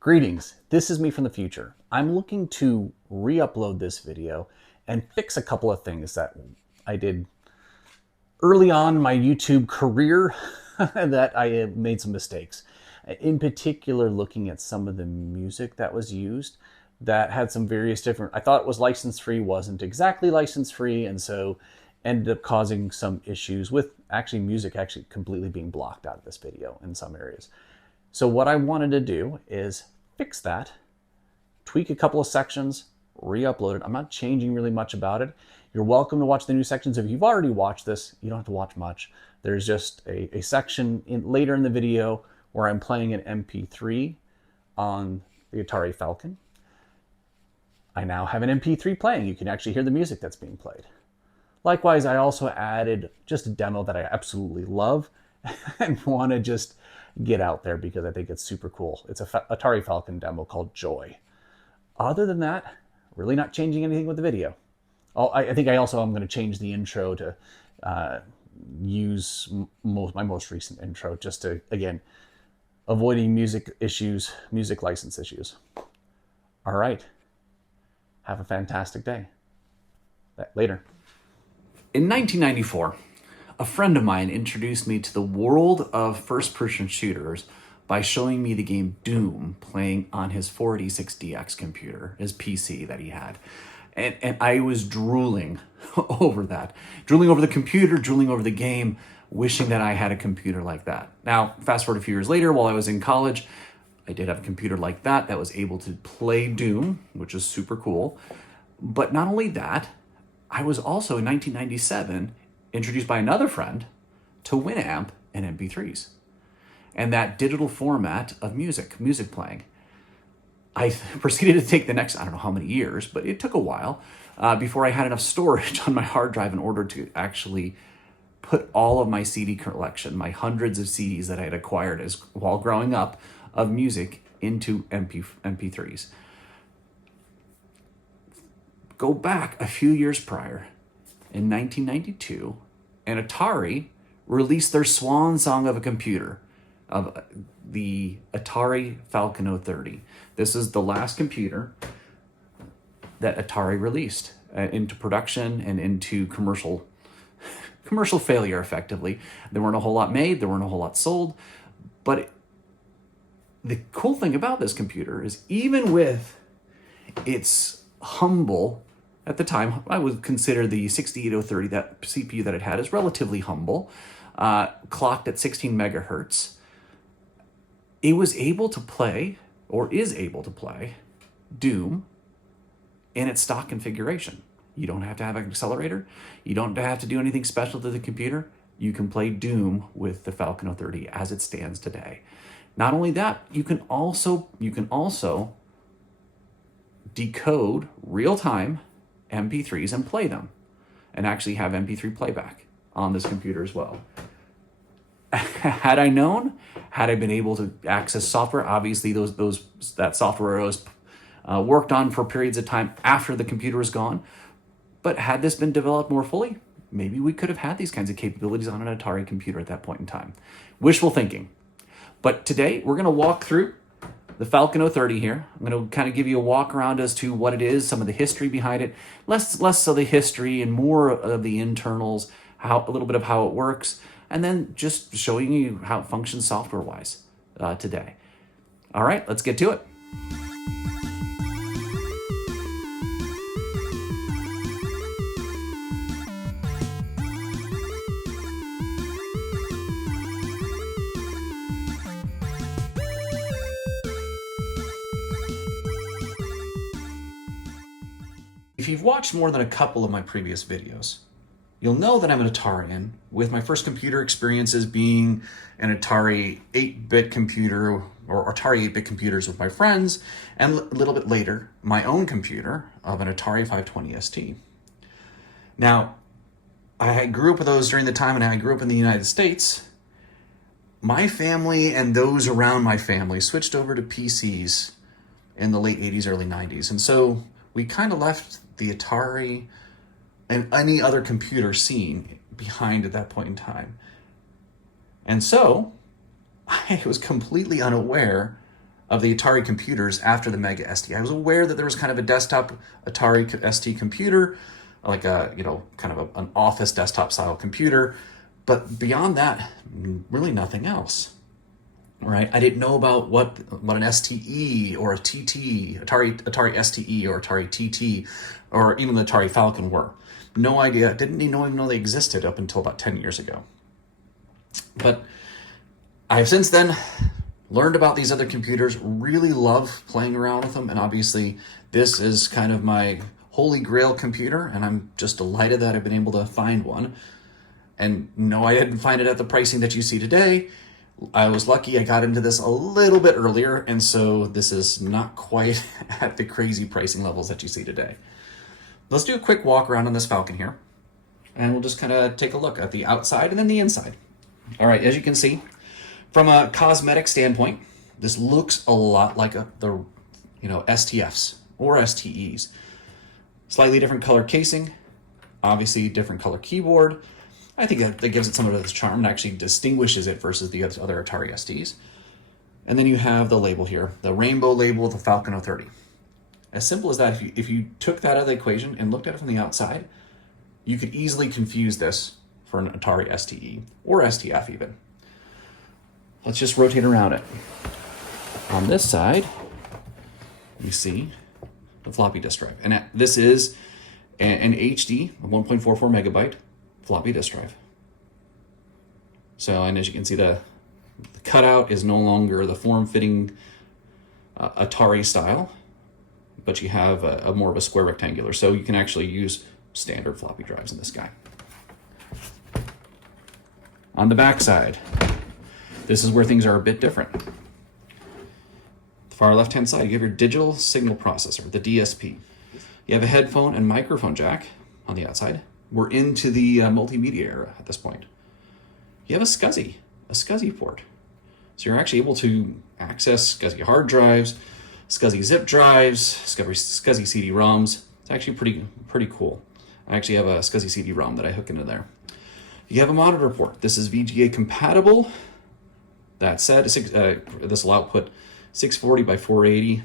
Greetings, this is me from the future. I'm looking to re-upload this video and fix a couple of things that I did early on in my YouTube career that I made some mistakes. In particular, looking at some of the music that was used that had some various different, I thought it was license free, wasn't exactly license free, and so ended up causing some issues with music completely being blocked out of this video in some areas. So what I wanted to do is fix that, tweak a couple of sections, re-upload it. I'm not changing really much about it. You're welcome to watch the new sections. If you've already watched this, you don't have to watch much. There's just a section later in the video where I'm playing an MP3 on the Atari Falcon. I now have an MP3 playing. You can actually hear the music that's being played. Likewise, I also added just a demo that I absolutely love and want to just get out there because I think it's super cool. It's a Atari Falcon demo called Joy. Other than that, really not changing anything with the video. I think I also am going to change the intro to use my most recent intro just to, again, avoiding music license issues. All right. Have a fantastic day. Later. In 1994, a friend of mine introduced me to the world of first-person shooters by showing me the game Doom playing on his 486DX computer, his PC that he had. And I was drooling over that. Drooling over the computer, drooling over the game, wishing that I had a computer like that. Now, fast forward a few years later, while I was in college, I did have a computer like that was able to play Doom, which is super cool. But not only that, I was also in 1997 introduced by another friend to Winamp and MP3s and that digital format of music playing. I proceeded to take the next, I don't know how many years, but it took a while before I had enough storage on my hard drive in order to actually put all of my CD collection, my hundreds of CDs that I had acquired while growing up of music into MP3s. Go back a few years prior, in 1992, and Atari released their swan song of a computer, of the Atari Falcon 030. This is the last computer that Atari released into production and into commercial failure, effectively. There weren't a whole lot made, there weren't a whole lot sold, but the cool thing about this computer is even with its humble, at the time, I would consider the 68030, that CPU that it had, is relatively humble, clocked at 16 megahertz. It was able to play, or is able to play, Doom in its stock configuration. You don't have to have an accelerator. You don't have to do anything special to the computer. You can play Doom with the Falcon 030 as it stands today. Not only that, you can also decode real-time MP3s and play them, and actually have MP3 playback on this computer as well. Had I been able to access software, obviously that software was worked on for periods of time after the computer was gone. But had this been developed more fully, maybe we could have had these kinds of capabilities on an Atari computer at that point in time. Wishful thinking. But today we're going to walk through the Falcon 030 here. I'm going to kind of give you a walk around as to what it is, some of the history behind it, less so the history and more of the internals, a little bit of how it works, and then just showing you how it functions software-wise today. All right, let's get to it. If you've watched more than a couple of my previous videos, you'll know that I'm an Atarian, with my first computer experiences being an Atari 8-bit computer, or Atari 8-bit computers with my friends, and a little bit later, my own computer of an Atari 520 ST. Now, I grew up with those during the time, and I grew up in the United States. My family and those around my family switched over to PCs in the late 80s, early 90s, and so we kind of left the Atari and any other computer scene behind at that point in time. And so I was completely unaware of the Atari computers after the Mega ST. I was aware that there was kind of a desktop Atari ST computer, like a, kind of an office desktop style computer, but beyond that, really nothing else. Right? I didn't know about what an STE or a TT, Atari STE or Atari TT, or even the Atari Falcon were. No idea. Didn't even know they existed up until about 10 years ago. But I've since then learned about these other computers, really love playing around with them, and obviously this is kind of my holy grail computer, and I'm just delighted that I've been able to find one. And no, I didn't find it at the pricing that you see today. I was lucky I got into this a little bit earlier, and so this is not quite at the crazy pricing levels that you see today. Let's do a quick walk around on this Falcon here, and we'll just kind of take a look at the outside and then the inside. All right, as you can see, from a cosmetic standpoint, this looks a lot like the STFs or STEs. Slightly different color casing, obviously different color keyboard. I think that gives it some of its charm and actually distinguishes it versus the other Atari STs. And then you have the label here, the rainbow label of the Falcon 030. As simple as that, if you took that out of the equation and looked at it from the outside, you could easily confuse this for an Atari STE or STF even. Let's just rotate around it. On this side, you see the floppy disk drive. And this is an HD, a 1.44 megabyte floppy disk drive. So, and as you can see, the cutout is no longer the form-fitting Atari style, but you have a more of a square rectangular. So you can actually use standard floppy drives in this guy. On the back side, this is where things are a bit different. The far left-hand side, you have your digital signal processor, the DSP. You have a headphone and microphone jack on the outside. We're into the multimedia era at this point. You have a SCSI port. So you're actually able to access SCSI hard drives, SCSI zip drives, SCSI CD-ROMs. It's actually pretty cool. I actually have a SCSI CD-ROM that I hook into there. You have a monitor port. This is VGA compatible. That said, this will output 640 by 480,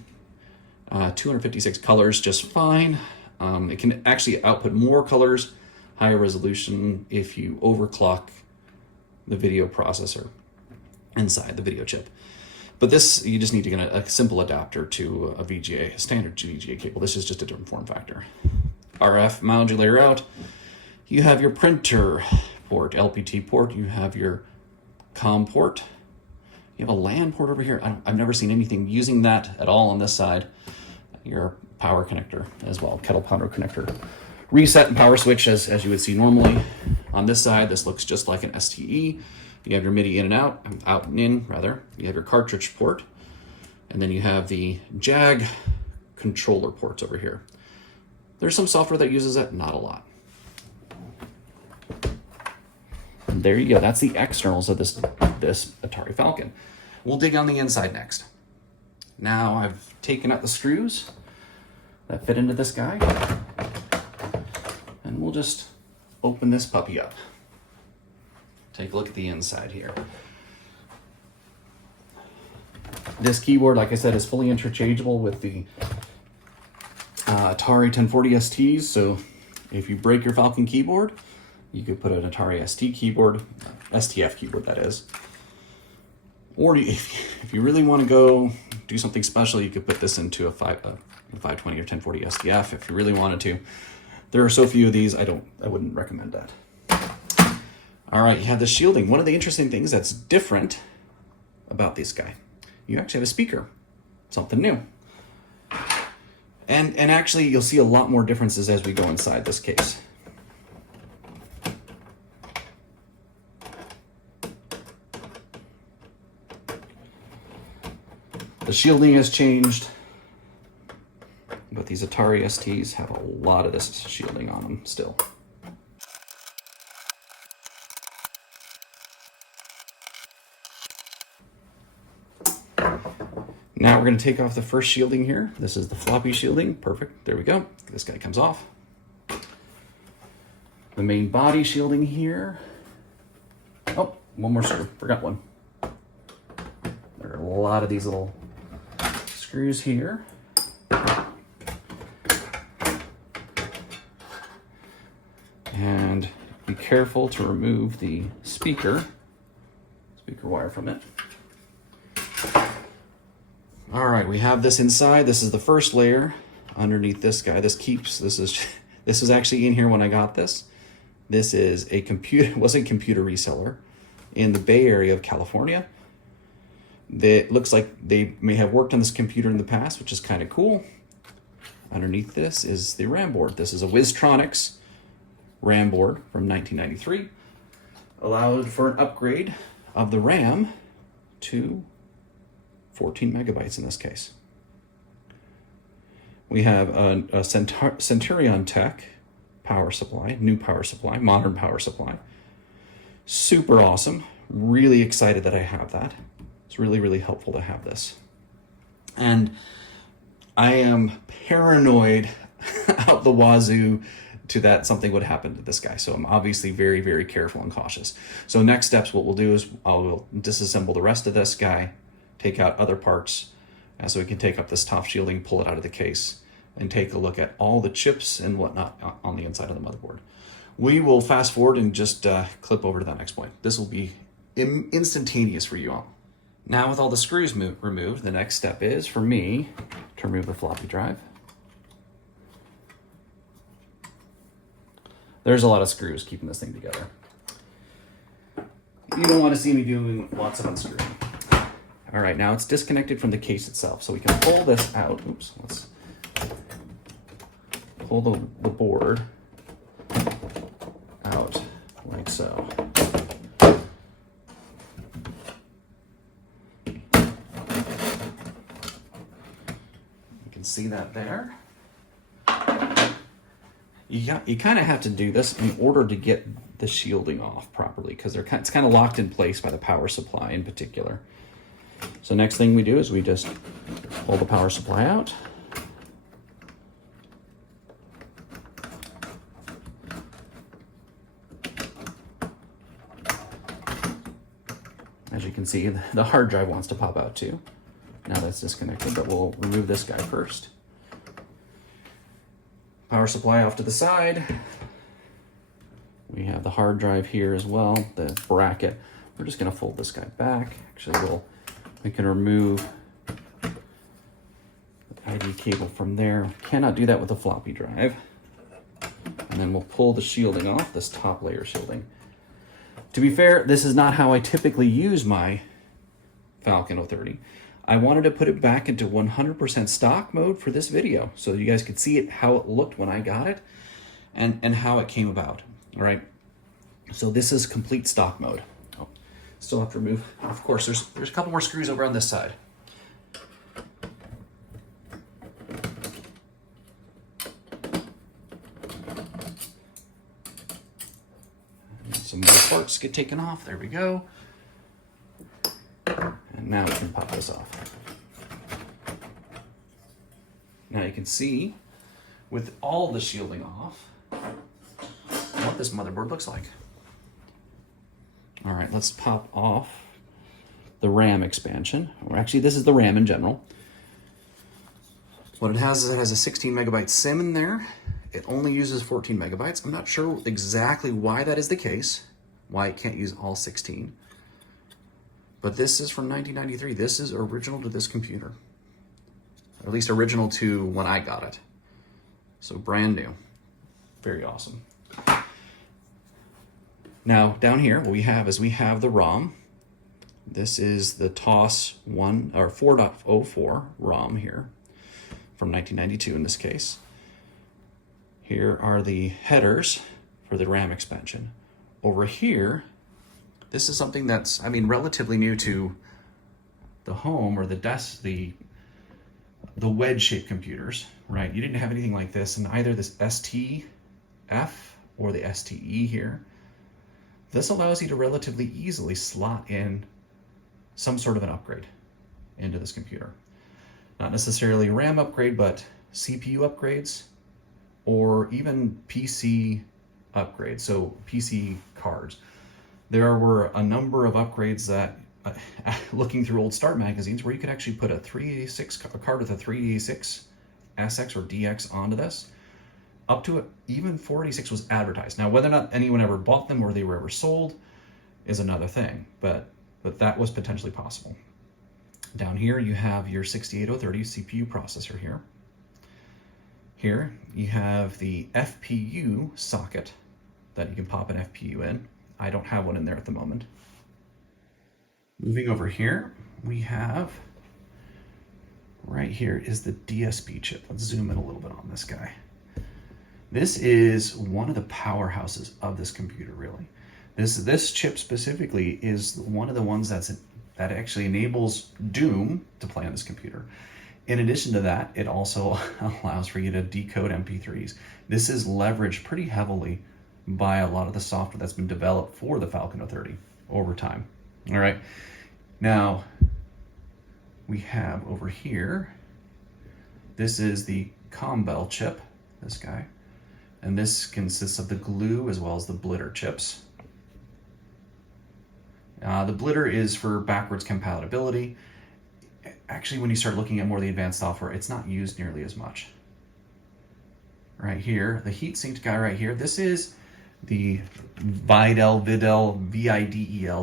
256 colors just fine. It can actually output more colors, higher resolution if you overclock the video processor inside the video chip. But this, you just need to get a simple adapter to a VGA, a standard VGA cable. This is just a different form factor. RF modulator out. You have your printer port, LPT port. You have your COM port. You have a LAN port over here. I've never seen anything using that at all on this side. Your power connector as well, kettle pounder connector. Reset and power switch as you would see normally. On this side, this looks just like an STE. You have your MIDI in and out and in rather. You have your cartridge port, and then you have the JAG controller ports over here. There's some software that uses it, not a lot. And there you go. That's the externals of this Atari Falcon. We'll dig on the inside next. Now I've taken out the screws that fit into this guy, and we'll just open this puppy up. Take a look at the inside here. This keyboard, like I said, is fully interchangeable with the Atari 1040 STs. So if you break your Falcon keyboard, you could put an Atari ST keyboard, STF keyboard that is. Or if you really want to go do something special, you could put this into a 520 or 1040 STF if you really wanted to. There are so few of these, I wouldn't recommend that. All right, you have the shielding. One of the interesting things that's different about this guy, you actually have a speaker, something new. And actually, you'll see a lot more differences as we go inside this case. The shielding has changed, but these Atari STs have a lot of this shielding on them still. Now we're going to take off the first shielding here. This is the floppy shielding. Perfect. There we go. This guy comes off. The main body shielding here. Oh, one more screw. Forgot one. There are a lot of these little screws here. And be careful to remove the speaker wire from it. All right, we have this inside. This is the first layer underneath this guy. This is actually in here when I got this. This is a computer, was a computer reseller in the Bay Area of California. It looks like they may have worked on this computer in the past, which is kind of cool. Underneath this is the RAM board. This is a Wiztronics RAM board from 1993. Allowed for an upgrade of the RAM to 14 megabytes in this case. We have a Centurion Tech power supply, new power supply, modern power supply. Super awesome. Really excited that I have that. It's really, really helpful to have this. And I am paranoid out the wazoo to that something would happen to this guy. So I'm obviously very, very careful and cautious. So next steps, what we'll do is I'll disassemble the rest of this guy, take out other parts, so we can take up this top shielding, pull it out of the case, and take a look at all the chips and whatnot on the inside of the motherboard. We will fast forward and just clip over to that next point. This will be instantaneous for you all. Now with all the screws removed, the next step is for me to remove the floppy drive. There's a lot of screws keeping this thing together. You don't want to see me doing lots of unscrewing. All right, now it's disconnected from the case itself, so we can pull this out. Oops, let's pull the board out like so. You can see that there. You kind of have to do this in order to get the shielding off properly, because it's kind of locked in place by the power supply in particular. So next thing we do is we just pull the power supply out. As you can see, the hard drive wants to pop out too. Now that's disconnected, but we'll remove this guy first. Power supply off to the side. We have the hard drive here as well, the bracket. We're just gonna fold this guy back. Actually, we can remove the ID cable from there. Cannot do that with a floppy drive. And then we'll pull the shielding off, this top layer shielding. To be fair, this is not how I typically use my Falcon 030. I wanted to put it back into 100% stock mode for this video so you guys could see it, how it looked when I got it, and how it came about. All right, so this is complete stock mode. Oh, still have to remove, of course, there's a couple more screws over on this side. And some more parts get taken off, there we go. And now we can pop this off. Now you can see, with all the shielding off, what this motherboard looks like. All right, let's pop off the RAM expansion. Or actually, this is the RAM in general. What it has is it has a 16 megabyte SIM in there. It only uses 14 megabytes. I'm not sure exactly why that is the case, why it can't use all 16. But this is from 1993. This is original to this computer. At least original to when I got it. So brand new. Very awesome. Now down here, what we have is we have the ROM. This is the TOS 1 or 4.04 ROM here from 1992 in this case. Here are the headers for the RAM expansion. Over here, this is something that's, I mean, relatively new to the home or the desk, the wedge-shaped computers, right? You didn't have anything like this in either this STF or the STE here. This allows you to relatively easily slot in some sort of an upgrade into this computer. Not necessarily RAM upgrade, but CPU upgrades or even PC upgrades, so PC cards. There were a number of upgrades that looking through old Start magazines where you could actually put a card with a 386 SX or DX onto this. Up to it, even 486 was advertised. Now, whether or not anyone ever bought them or they were ever sold is another thing, but that was potentially possible. Down here, you have your 68030 CPU processor here. Here, you have the FPU socket that you can pop an FPU in. I don't have one in there at the moment. Moving over here, we have, right here is the DSP chip. Let's zoom in a little bit on this guy. This is one of the powerhouses of this computer, really. This chip specifically is one of the ones that actually enables Doom to play on this computer. In addition to that, it also allows for you to decode MP3s. This is leveraged pretty heavily by a lot of the software that's been developed for the Falcon 30 over time. All right. Now, we have over here, this is the Combel chip, this guy. And this consists of the glue as well as the blitter chips. The blitter is for backwards compatibility. Actually, when you start looking at more of the advanced software, it's not used nearly as much. Right here, the heat-sinked guy right here, this is the Videl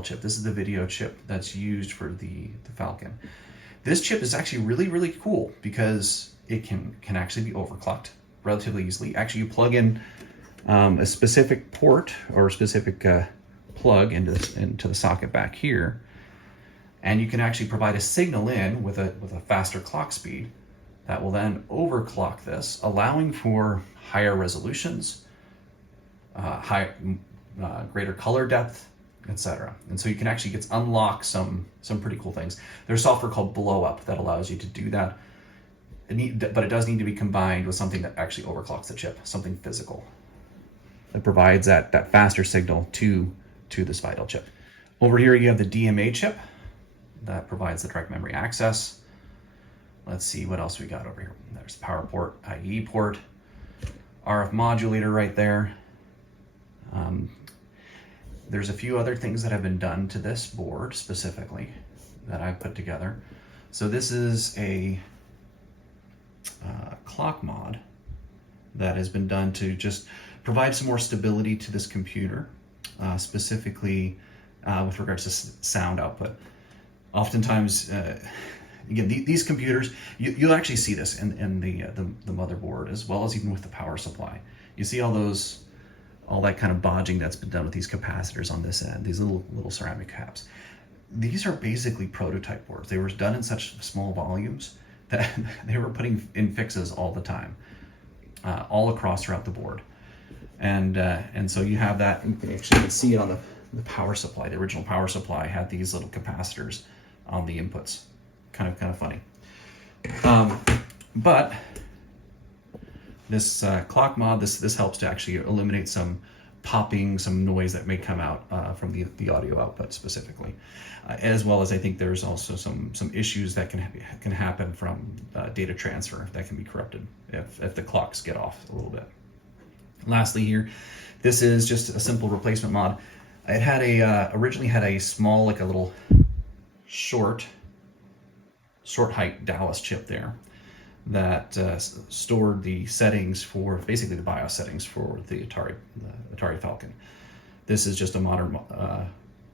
chip. This is the video chip that's used for the Falcon. This chip is actually really, really cool because it can actually be overclocked relatively easily. Actually, you plug in a specific port or a specific plug into the socket back here, and you can actually provide a signal in with a faster clock speed that will then overclock this, allowing for higher resolutions, greater color depth, etc. And so you can actually unlock some pretty cool things. There's software called Blow Up that allows you to do that. But it does need to be combined with something that actually overclocks the chip, something physical that provides that faster signal to this Videl chip. Over here you have the DMA chip that provides the direct memory access. Let's see what else we got over here. There's power port, IE port, RF modulator right there. There's a few other things that have been done to this board specifically that I put together. So this is a clock mod that has been done to just provide some more stability to this computer, specifically with regards to sound output. Oftentimes, again, these computers, you'll actually see this in the motherboard as well as even with the power supply. You see all that kind of bodging that's been done with these capacitors on this end, these little ceramic caps. These are basically prototype boards. They were done in such small volumes that they were putting in fixes all the time, all across throughout the board. And so you have that, you can actually see it on the power supply. The original power supply had these little capacitors on the inputs. Kind of funny. But this clock mod, this helps to actually eliminate some popping, some noise that may come out from the audio output specifically, as well as I think there's also some issues that can happen from data transfer that can be corrupted if the clocks get off a little bit. Lastly here, this is just a simple replacement mod. It had originally had a small, like a little short height Dallas chip there that stored the settings for basically the BIOS settings for the Atari Falcon. This is just a modern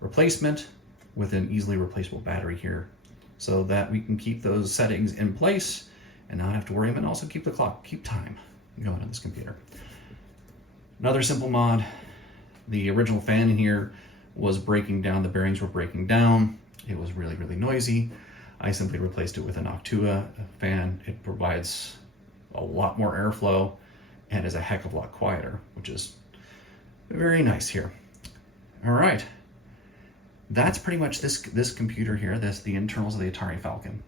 replacement with an easily replaceable battery here, so that we can keep those settings in place and not have to worry, and also keep the clock, keep time going on this computer. Another simple mod, the original fan in here was breaking down, the bearings were breaking down. It was really, really noisy. I simply replaced it with a Noctua fan. It provides a lot more airflow and is a heck of a lot quieter, which is very nice here. All right, that's pretty much this computer here. That's the internals of the Atari Falcon.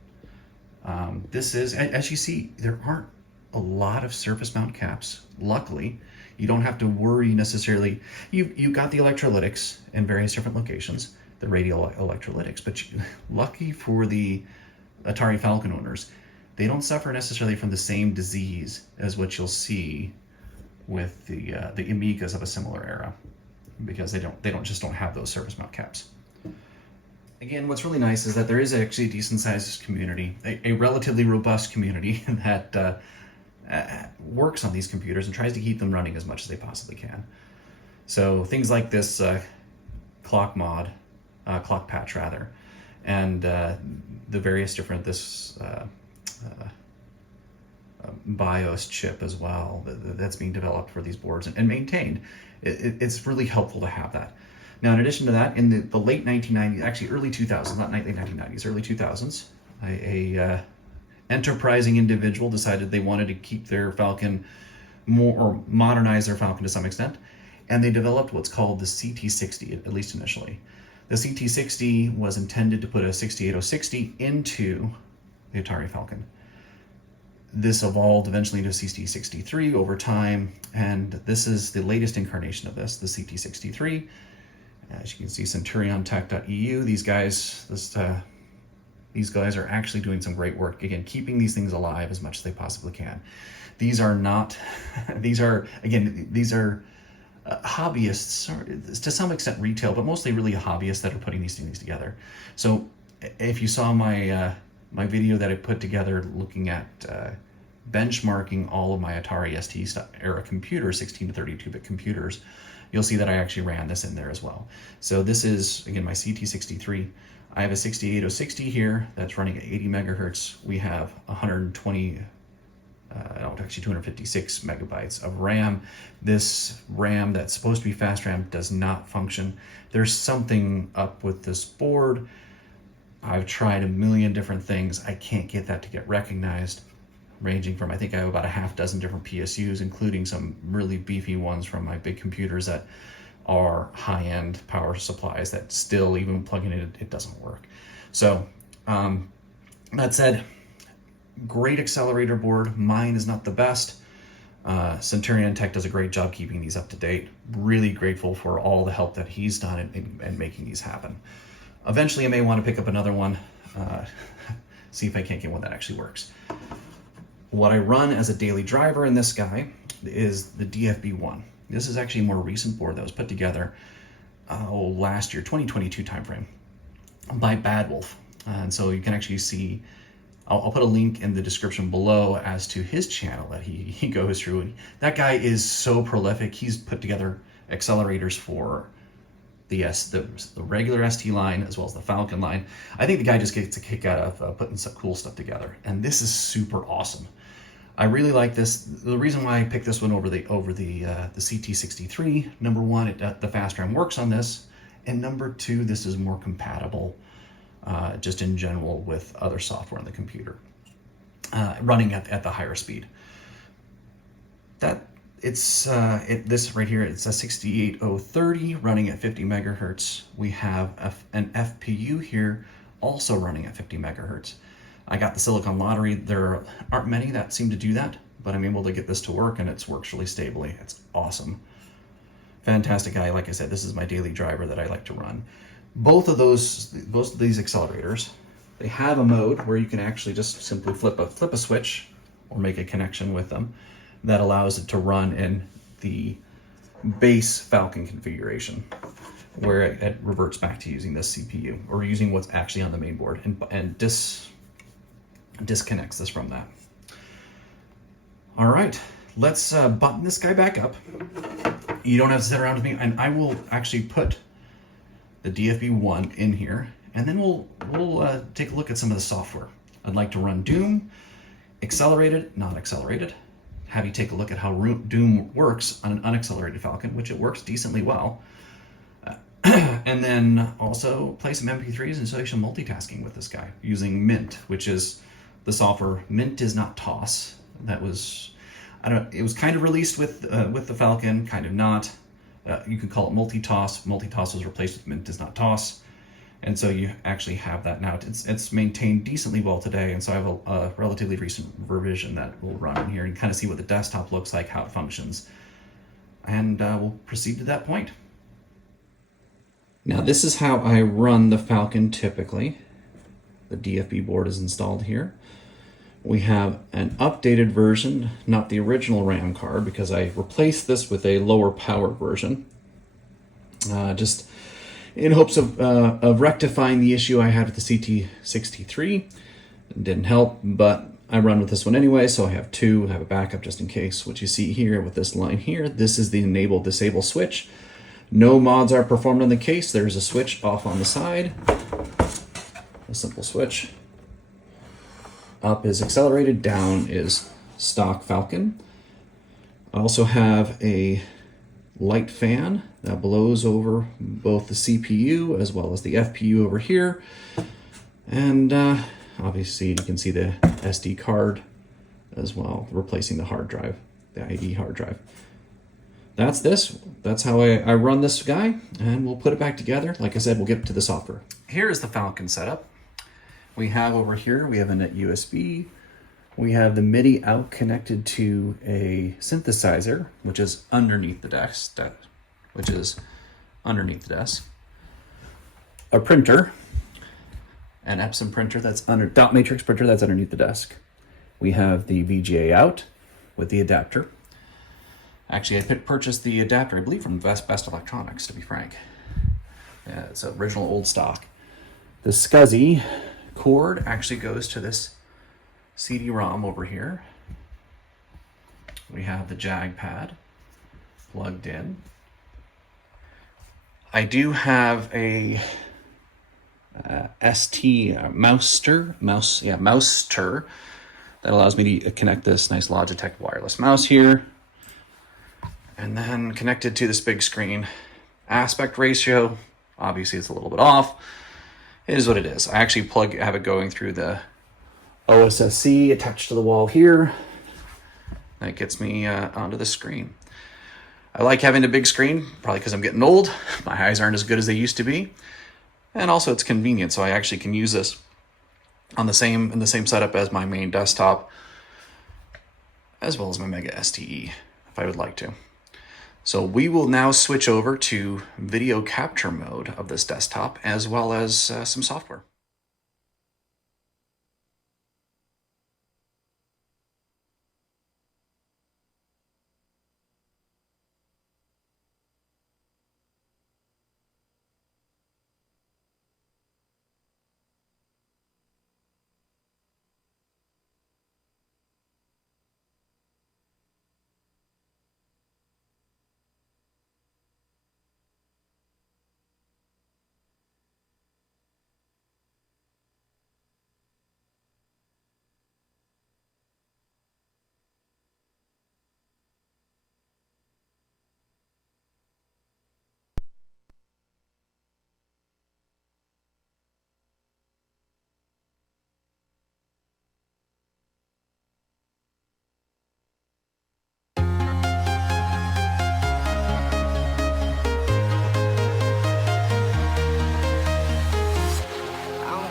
This is, as you see, there aren't a lot of surface mount caps. Luckily, you don't have to worry necessarily. You've got the electrolytics in various different locations, the radial electrolytics, but lucky for the Atari Falcon owners, they don't suffer necessarily from the same disease as what you'll see with the Amigas of a similar era, because they don't have those surface mount caps. Again, what's really nice is that there is actually a decent sized community, a relatively robust community that works on these computers and tries to keep them running as much as they possibly can. So things like this clock patch rather, and the various different BIOS chip as well that's being developed for these boards and maintained. It's really helpful to have that. Now, in addition to that, in the late 1990s, actually early 2000s, not late 1990s, early 2000s, a enterprising individual decided they wanted to keep their Falcon more, or modernize their Falcon to some extent, and they developed what's called the CT60, at least initially. The CT60 was intended to put a 68060 into the Atari Falcon. This evolved eventually into CT63 over time, and this is the latest incarnation of this, the CT63. As you can see, CenturionTech.eu. These guys are actually doing some great work. Again, keeping these things alive as much as they possibly can. These are hobbyists, to some extent retail, but mostly really hobbyists that are putting these things together. So if you saw my video that I put together looking at benchmarking all of my Atari ST era computers, 16 to 32-bit computers, you'll see that I actually ran this in there as well. So this is, again, my CT63. I have a 68060 here that's running at 80 megahertz. We have 256 megabytes of RAM. This RAM that's supposed to be fast RAM does not function. There's something up with this board. I've tried a million different things. I can't get that to get recognized, ranging from, I think I have about a half dozen different PSUs, including some really beefy ones from my big computers that are high-end power supplies that still, even plugging it doesn't work. So that said, great accelerator board. Mine is not the best. Centurion Tech does a great job keeping these up to date. Really grateful for all the help that he's done in making these happen. Eventually I may want to pick up another one, see if I can't get one that actually works. What I run as a daily driver in this guy is the DFB1. This is actually a more recent board that was put together last year, 2022 timeframe, by Badwolf. And so you can actually see, I'll put a link in the description below as to his channel that he goes through. And that guy is so prolific. He's put together accelerators for the regular ST line as well as the Falcon line. I think the guy just gets a kick out of putting some cool stuff together. And this is super awesome. I really like this. The reason why I picked this one over the CT63, number one, the fast RAM works on this, and number two, this is more compatible just in general with other software on the computer, running at the higher speed. This right here, it's a 68030 running at 50 megahertz. We have an FPU here also running at 50 megahertz. I got the Silicon Lottery. There aren't many that seem to do that, but I'm able to get this to work, and it works really stably. It's awesome. Fantastic guy. Like I said, this is my daily driver that I like to run. Both of these accelerators, they have a mode where you can actually just simply flip a switch or make a connection with them that allows it to run in the base Falcon configuration, where it reverts back to using this CPU or using what's actually on the main board and disconnects this from that. All right, let's button this guy back up. You don't have to sit around with me, and I will actually put the DFB1 in here, and then we'll take a look at some of the software. I'd like to run Doom, accelerated, not accelerated, have you take a look at how Doom works on an unaccelerated Falcon, which it works decently well, and then also play some MP3s and show you some multitasking with this guy using Mint, which is the software. Mint is not TOS. That was, it was kind of released with the Falcon, kind of not. You could call it multi-TOS. Multi-TOS was replaced with Mint is not TOS. And so you actually have that now. It's maintained decently well today, and so I have a relatively recent revision that will run in here and kind of see what the desktop looks like, how it functions. And we'll proceed to that point. Now this is how I run the Falcon typically. The DFB board is installed here. We have an updated version, not the original RAM card, because I replaced this with a lower power version. in hopes of rectifying the issue I had with the CT63. It didn't help, but I run with this one anyway, so I have two. I have a backup just in case. What you see here with this line here, this is the enable disable switch. No mods are performed on the case. There's a switch off on the side, a simple switch. Up is accelerated, down is stock Falcon. I also have a light fan that blows over both the CPU as well as the FPU over here. And obviously you can see the SD card as well, replacing the hard drive, the ID hard drive. That's this. That's how I run this guy, and we'll put it back together. Like I said, we'll get to the software. Here is the Falcon setup. We have over here, we have a net USB. We have the MIDI out connected to a synthesizer, which is underneath the desk. A printer, an Epson printer that's under dot matrix printer that's underneath the desk. We have the VGA out with the adapter. Actually, I purchased the adapter, I believe, from Best Electronics, to be frank. Yeah, it's original old stock. The SCSI cord actually goes to this CD-ROM over here. We have the JAG pad plugged in. I do have a ST mouser that allows me to connect this nice Logitech wireless mouse here. And then connected to this big screen. Aspect ratio, obviously it's a little bit off. It is what it is. I actually have it going through the OSSC attached to the wall here. That gets me onto the screen. I like having a big screen, probably because I'm getting old. My eyes aren't as good as they used to be. And also it's convenient, so I actually can use this on in the same setup as my main desktop, as well as my Mega STE, if I would like to. So we will now switch over to video capture mode of this desktop, as well as some software.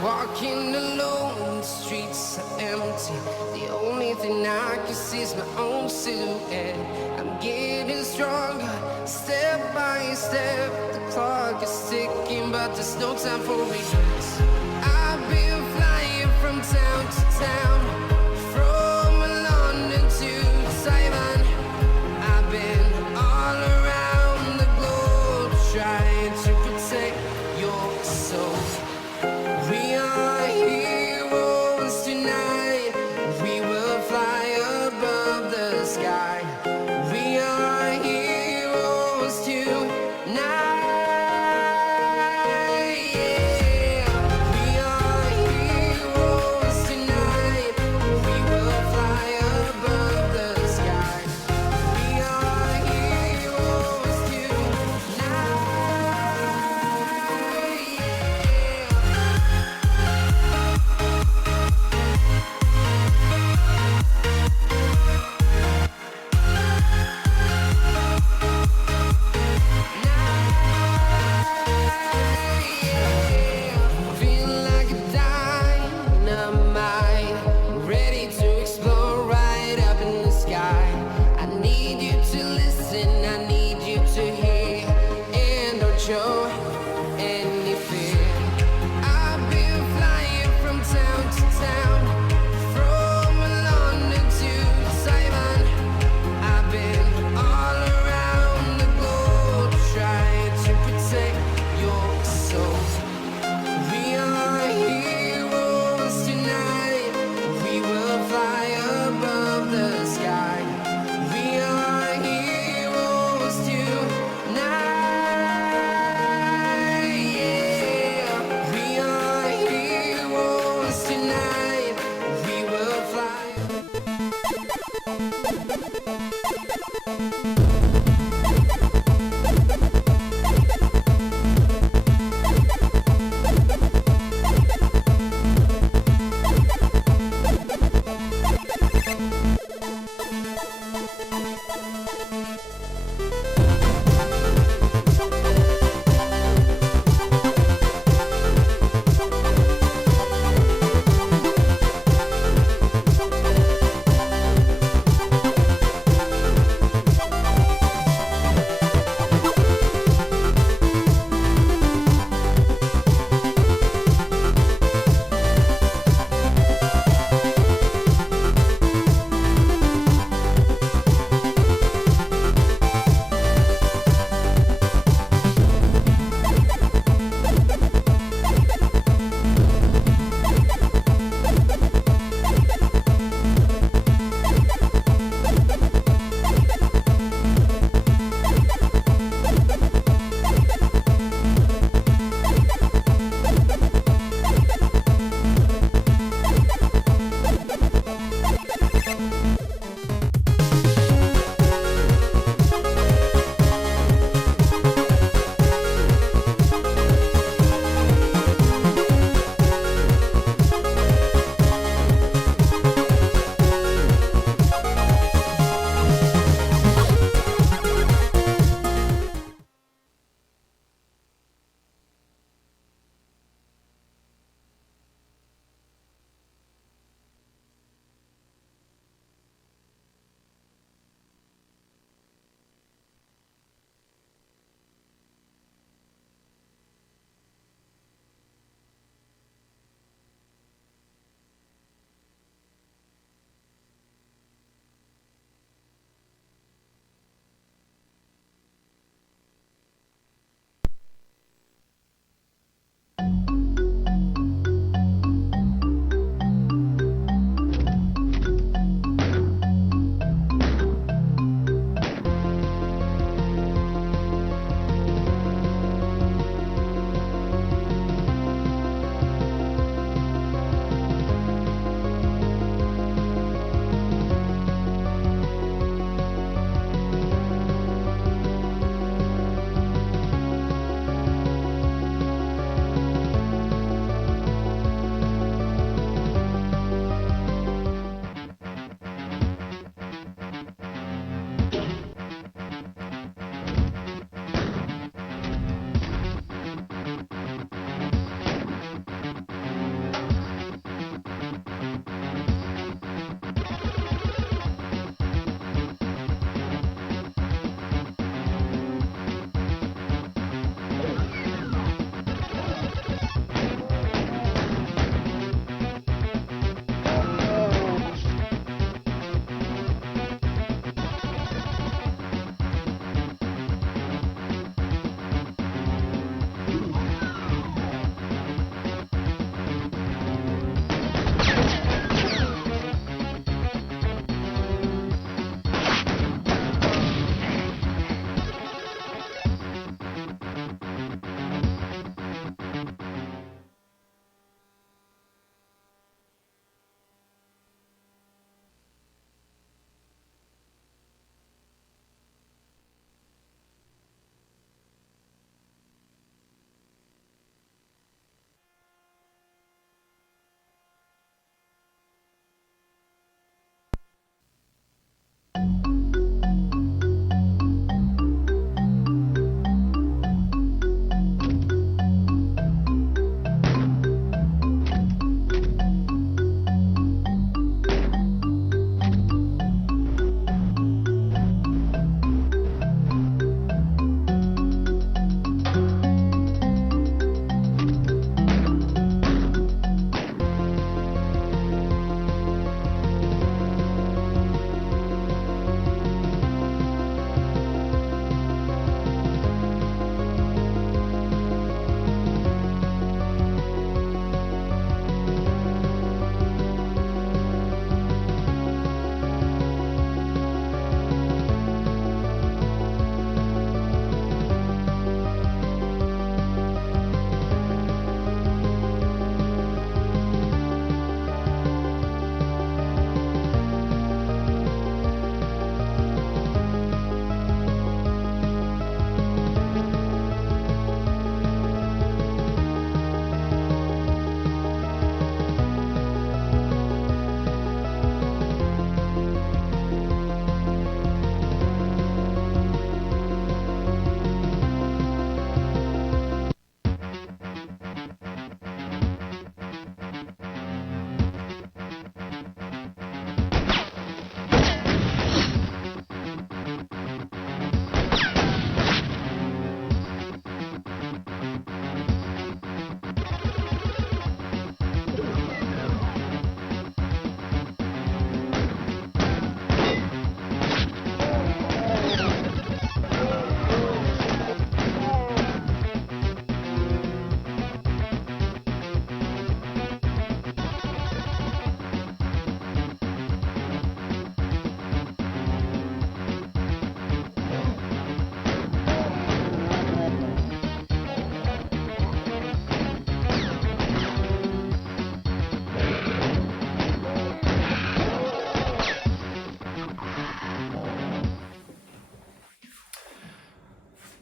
Walking alone, the streets are empty. The only thing I can see is my own silhouette. I'm getting stronger, step by step. The clock is ticking, but there's no time for regrets. I've been flying from town to town, from London to Taiwan. I've been all around the globe, trying to protect your soul. We are heroes tonight. We will fly above the sky. We are heroes tonight. Yeah. We are heroes tonight.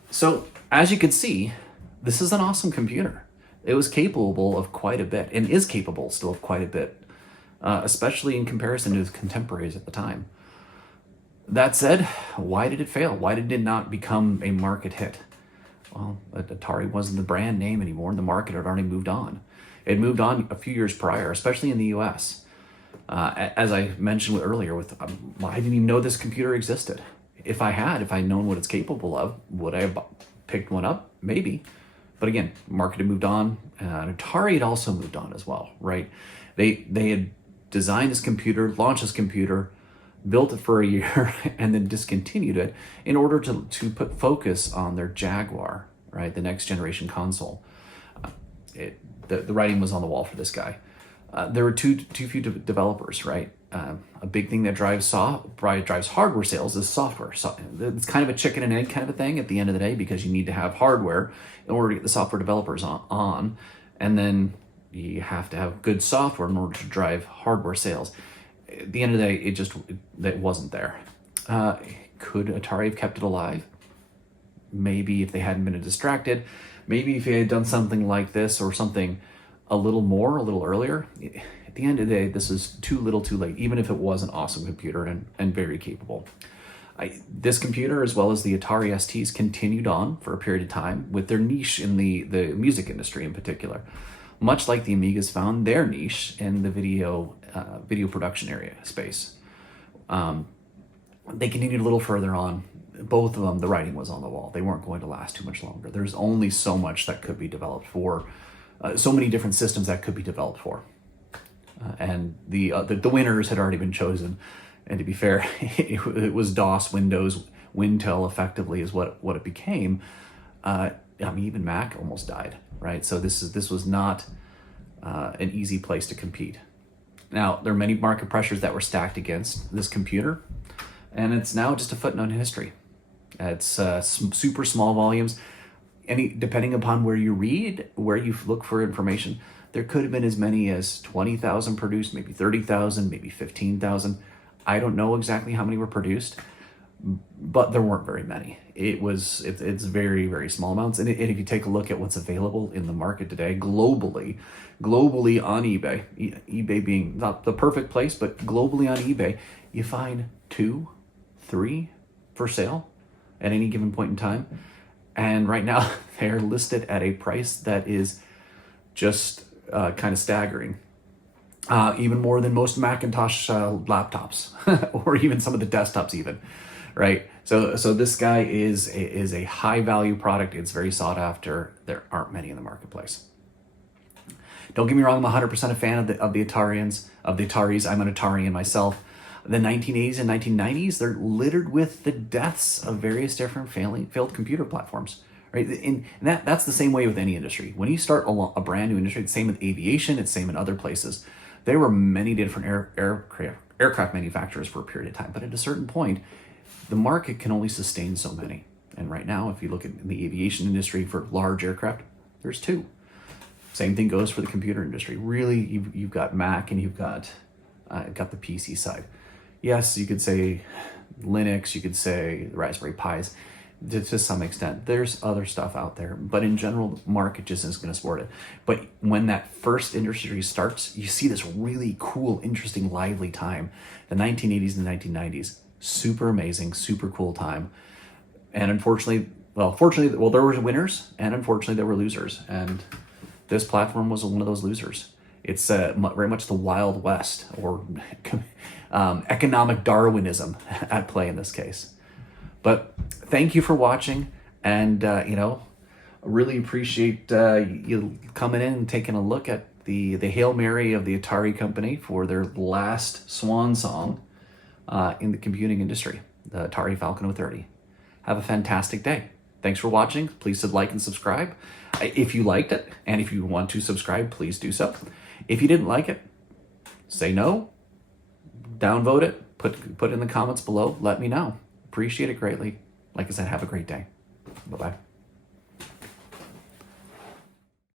So as you can see, this is an awesome computer. It was capable of quite a bit, and is capable still of quite a bit, especially in comparison to its contemporaries at the time. That said, why did it fail? Why did it not become a market hit? Well, Atari wasn't the brand name anymore, and the market had already moved on. It moved on a few years prior, especially in the US. As I mentioned earlier, I didn't even know this computer existed. If I'd known what it's capable of, would I have picked one up? Maybe. But again, market had moved on. Atari had also moved on as well, right? They had designed this computer, launched this computer, built it for a year, and then discontinued it in order to put focus on their Jaguar, right? The next generation console. The writing was on the wall for this guy. There were too few developers, right? A big thing that drives hardware sales is software. So it's kind of a chicken and egg kind of a thing at the end of the day, because you need to have hardware in order to get the software developers on, and then you have to have good software in order to drive hardware sales. At the end of the day, it wasn't there. Could Atari have kept it alive? Maybe if they hadn't been distracted. Maybe if they had done something like this or something a little earlier. At the end of the day, this is too little too late, even if it was an awesome computer and very capable. This computer, as well as the Atari STs, continued on for a period of time with their niche in the music industry in particular. Much like the Amigas found their niche in the video production area space. They continued a little further on. Both of them, the writing was on the wall. They weren't going to last too much longer. There's only so much that could be developed for, so many different systems that could be developed for. And the winners had already been chosen. And to be fair, it was DOS, Windows, Wintel effectively is what it became. Even Mac almost died, right? So this was not an easy place to compete. Now, there are many market pressures that were stacked against this computer, and it's now just a footnote in history. It's super small volumes. Depending upon where you read, where you look for information, there could have been as many as 20,000 produced, maybe 30,000, maybe 15,000. I don't know exactly how many were produced, but there weren't very many. It's very, very small amounts. And if you take a look at what's available in the market today, globally on eBay, eBay being not the perfect place, but globally on eBay, you find 2, 3 for sale at any given point in time. And right now they're listed at a price that is just kind of staggering. Even more than most Macintosh laptops or even some of the desktops even, right? So this guy is a high value product. It's very sought after. There aren't many in the marketplace. Don't get me wrong, I'm 100% a fan of the Ataris. I'm an Atarian myself. The 1980s and 1990s, they're littered with the deaths of various different failed computer platforms, right? And that's the same way with any industry. When you start a brand new industry, it's the same with aviation, it's the same in other places. There were many different aircraft manufacturers for a period of time, but at a certain point, the market can only sustain so many. And right now, if you look at the aviation industry for large aircraft, there's 2. Same thing goes for the computer industry. Really, you've got Mac and you've got the PC side. Yes, you could say Linux, you could say Raspberry Pis to some extent. There's other stuff out there, but in general, the market just isn't going to support it. But when that first industry starts, you see this really cool, interesting, lively time. The 1980s and 1990s, super amazing, super cool time. And fortunately, there were winners, and unfortunately, there were losers. And this platform was one of those losers. It's very much the Wild West, or economic Darwinism at play in this case. But thank you for watching, and really appreciate you coming in and taking a look at the Hail Mary of the Atari company for their last swan song in the computing industry, the Atari Falcon 30. Have a fantastic day. Thanks for watching. Please like and subscribe if you liked it, and if you want to subscribe, please do so. If you didn't like it, say no, downvote it, put it in the comments below, let me know. Appreciate it greatly. Like I said, have a great day. Bye-bye.